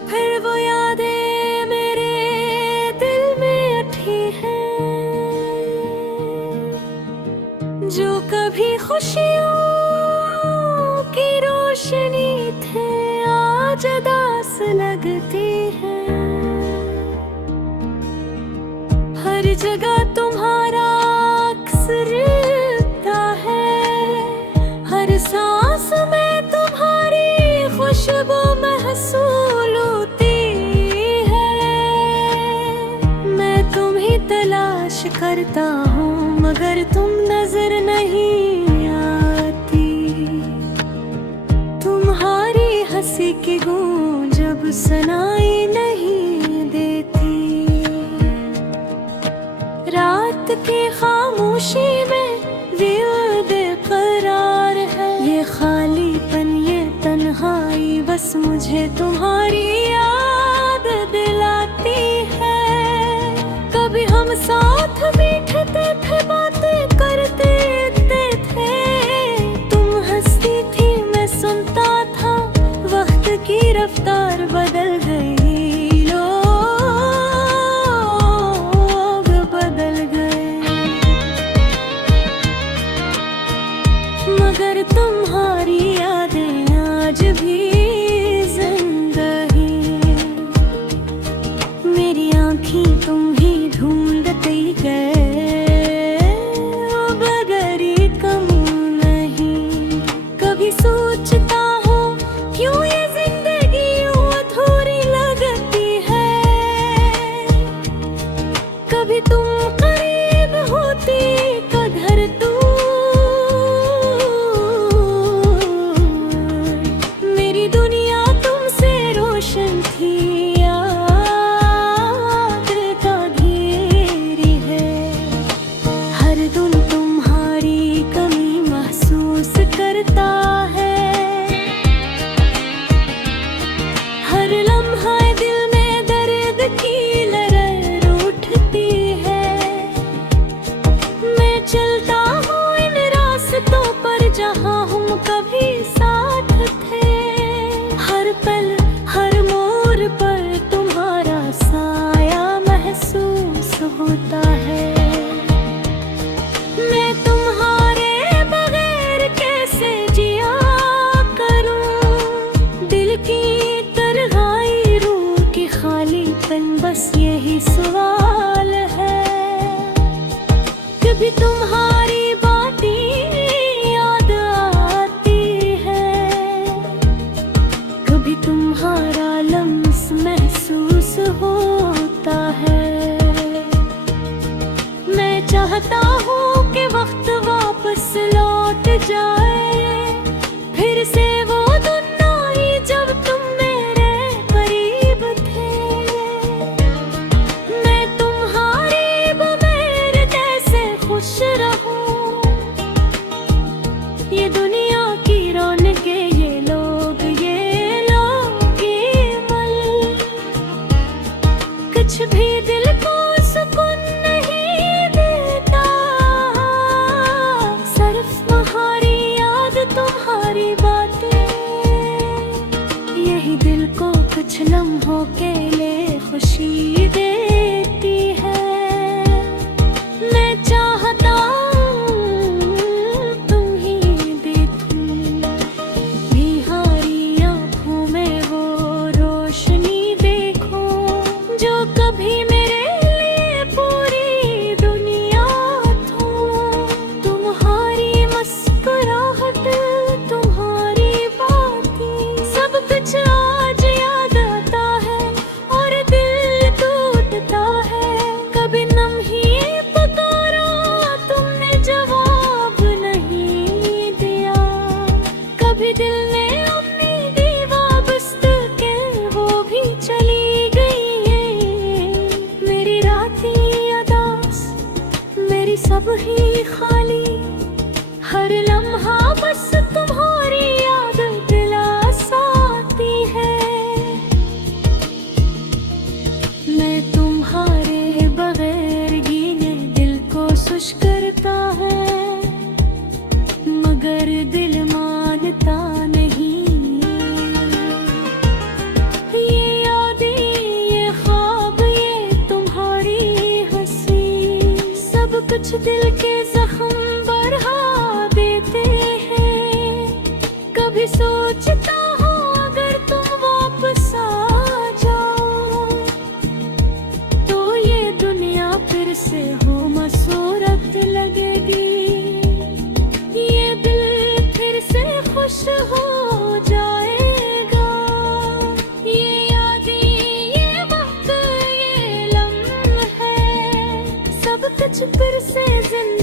फिर वो यादें मेरे दिल में उठी हैं, जो कभी खुशियों की रोशनी थे आज उदास लगती है। हर जगह तुम्हारा अक्स रहता है, हर सांस में तुम्हारी खुशबू महसूस होती है। मैं तुम्हें तलाश करता हूँ मगर तुम नजर नहीं आती। तुम्हारी हंसी की गूंज अब सुनाई नहीं देती। रात की खामोशी में बेकरार है ये खालीपन, ये तन्हाई बस मुझे तुम्हारी याद दिलाती है। कभी हम साथ बैठते थे, बातें करते थे, तुम हंसती थी मैं सुनता था। वक्त की रफ्तार बदल गई, लोग बदल गए, मगर तुम्हारी यादें आज भी जिंदा हैं। मेरी आँखें तुम ही ढूंढते गए, बगैर कम नहीं। कभी सोचता हूँ क्यों ये जिंदगी यूं अधूरी लगती है। कभी तुम करीब होती, कधर दूर। मेरी दुनिया तुमसे रोशन थी, याद का घेरी है। हर दिन तुम्हारी कमी महसूस करता है। हर लम्हा दिल में दर्द की लहर उठती है। मैं चलता हूँ इन रास्तों पर जहाँ हम कभी साथ थे। हर पल हर मोड़ पर तुम्हारा साया महसूस होता है। मैं तुम्हारे बगैर कैसे जिया करूं। दिल की तन्हाई, रूह की खालीपन, बस यही सवाल है। कभी तुम्हारी बातें याद आती है, कभी तुम्हारा लम्स महसूस होता है। मैं चाहता हूँ कि वक्त वापस लौट जाए, फिर से वो दिन आए जब तुम मेरे करीब थे। मैं तुम्हारी बगैर कैसे खुश रहूं। ये दुनिया की रौनकें, ये लोग ये मल, कुछ भी दिल को सुकून नहीं देता। सिर्फ तुम्हारी याद, तुम्हारी बातें, यही दिल को कुछ लम्हों के लिए खुशी देती है। मैं चाहता हूँ तुम ही देखूं, निहारी आँखों में वो रोशनी देखो, जो कभी मेरे लिए पूरी दुनिया थो। तुम्हारी मुस्कुराहट, तुम्हारी बातें, सब कुछ आज याद आता है और दिल टूटता है। कभी नम ही पुकारा, तुमने जवाब नहीं दिया। कभी दिल ने अपनी दीवाबस्त के वो भी चली गई है। मेरी रातें उदास, मेरी सब ही खाली, हर लम्हा बस तुम्हारी याद दिलासाती है। मैं तुम्हारे बगैर जीने दिल को खुश करता है, मगर दिल मानता नहीं। ये फिर से जिंदगी